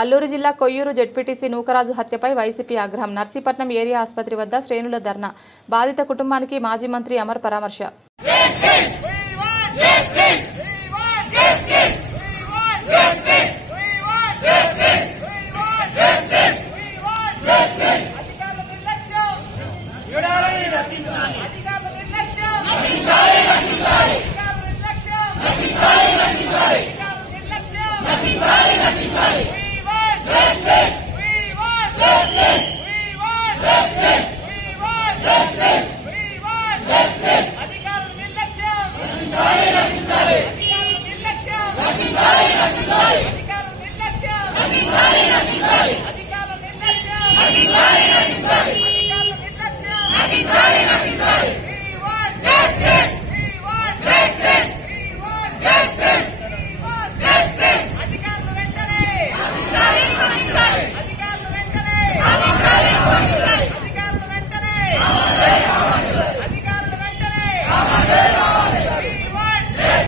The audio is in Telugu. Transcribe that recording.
అల్లూరు జిల్లా కొయ్యూరు జెడ్పీటీసీ నూకరాజు హత్యపై వైసీపీ ఆగ్రహం. నర్సీపట్నం ఏరియా ఆసుపత్రి వద్ద శ్రేణుల ధర్నా. బాధిత కుటుంబానికి మాజీ మంత్రి అమర్ పరామర్శ. Justice!